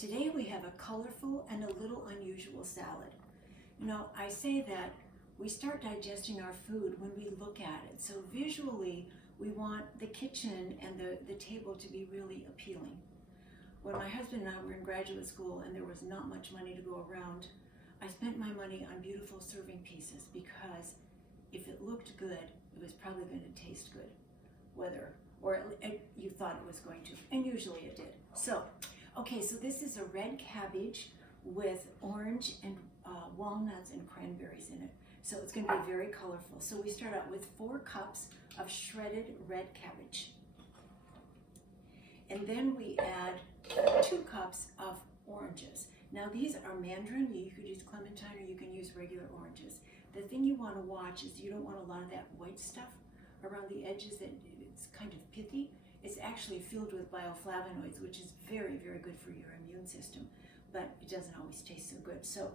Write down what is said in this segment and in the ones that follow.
Today we have a colorful and a little unusual salad. You know, I say that we start digesting our food when we look at it. So visually, we want the kitchen and the table to be really appealing. When my husband and I were in graduate school and there was not much money to go around, I spent my money on beautiful serving pieces because if it looked good, it was probably going to taste good, you thought it was going to, and usually it did. So, okay, so this is a red cabbage with orange and walnuts and cranberries in it. So it's going to be very colorful. So we start out with 4 cups of shredded red cabbage. And then we add 2 cups of oranges. Now these are mandarin, you could use clementine or you can use regular oranges. The thing you want to watch is you don't want a lot of that white stuff around the edges that it's kind of pithy. It's actually filled with bioflavonoids, which is very, very good for your immune system, but it doesn't always taste so good. So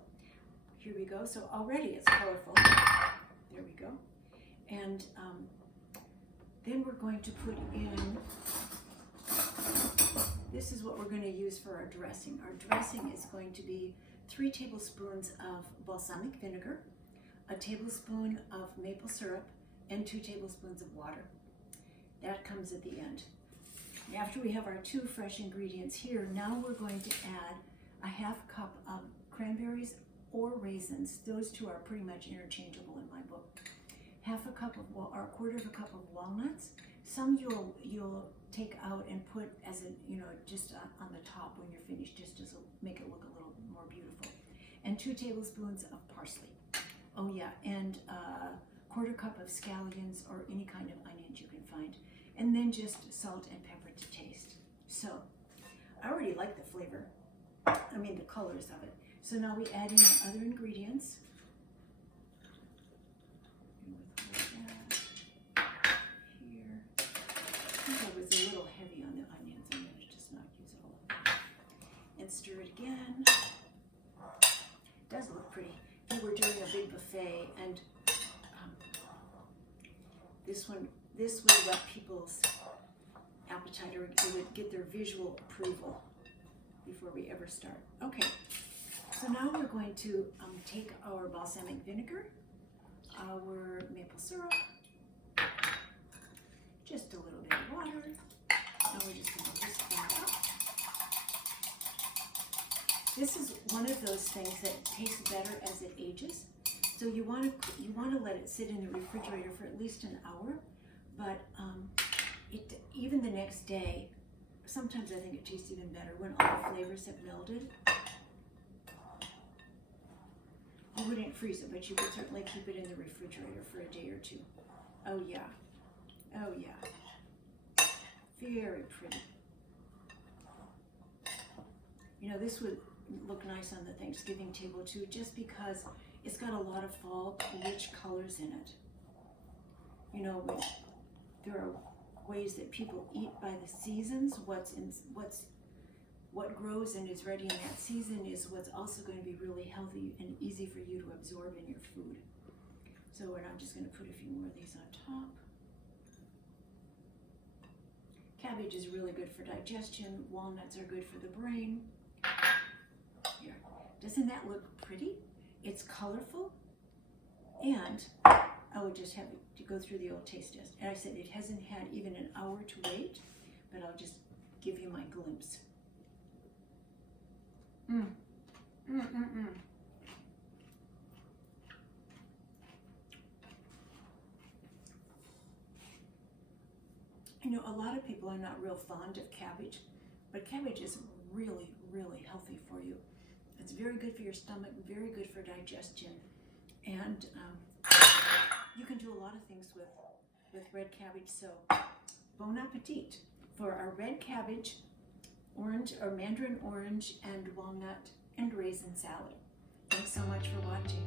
here we go. So already it's colorful. There we go. And then we're going to put in, this is what we're going to use for our dressing. Our dressing is going to be 3 tablespoons of balsamic vinegar, a tablespoon of maple syrup, and 2 tablespoons of water. That comes at the end. After we have our 2 fresh ingredients here, now we're going to add a 1/2 cup of cranberries or raisins. Those 2 are pretty much interchangeable in my book. 1/2 cup of, or 1/4 cup of walnuts. Some you'll take out and put as a, just on the top when you're finished, just to make it look a little more beautiful. And 2 tablespoons of parsley. Oh yeah, and 1/4 cup of scallions or any kind of onions you can find. And then just salt and pepper to taste. So I already like the flavor, the colors of it. So now we add in our other ingredients. Here. I think I was a little heavy on the onions. I'm going to just not use all of them. And stir it again. It does look pretty. We were doing a big buffet, and this would whet people's appetite, or it would get their visual approval before we ever start. Okay, so now we're going to take our balsamic vinegar, our maple syrup, just a little bit of water, and we're just going to whisk that up. This is one of those things that tastes better as it ages. So you want to let it sit in the refrigerator for at least an hour, but even the next day, sometimes I think it tastes even better when all the flavors have melded. You wouldn't freeze it, but you could certainly keep it in the refrigerator for a day or 2. Oh yeah, oh yeah, very pretty. This would look nice on the Thanksgiving table too, just because it's got a lot of fall, rich colors in it. There are ways that people eat by the seasons. What grows and is ready in that season is what's also going to be really healthy and easy for you to absorb in your food. So I'm just going to put a few more of these on top. Cabbage is really good for digestion. Walnuts are good for the brain. Here. Doesn't that look pretty? It's colorful, and I would just have to go through the old taste test. And I said it hasn't had even an hour to wait, but I'll just give you my glimpse. A lot of people are not real fond of cabbage, but cabbage is really, really healthy for you. It's very good for your stomach, very good for digestion, and you can do a lot of things with red cabbage. So bon appetit for our red cabbage, orange or mandarin orange and walnut and raisin salad. Thanks so much for watching.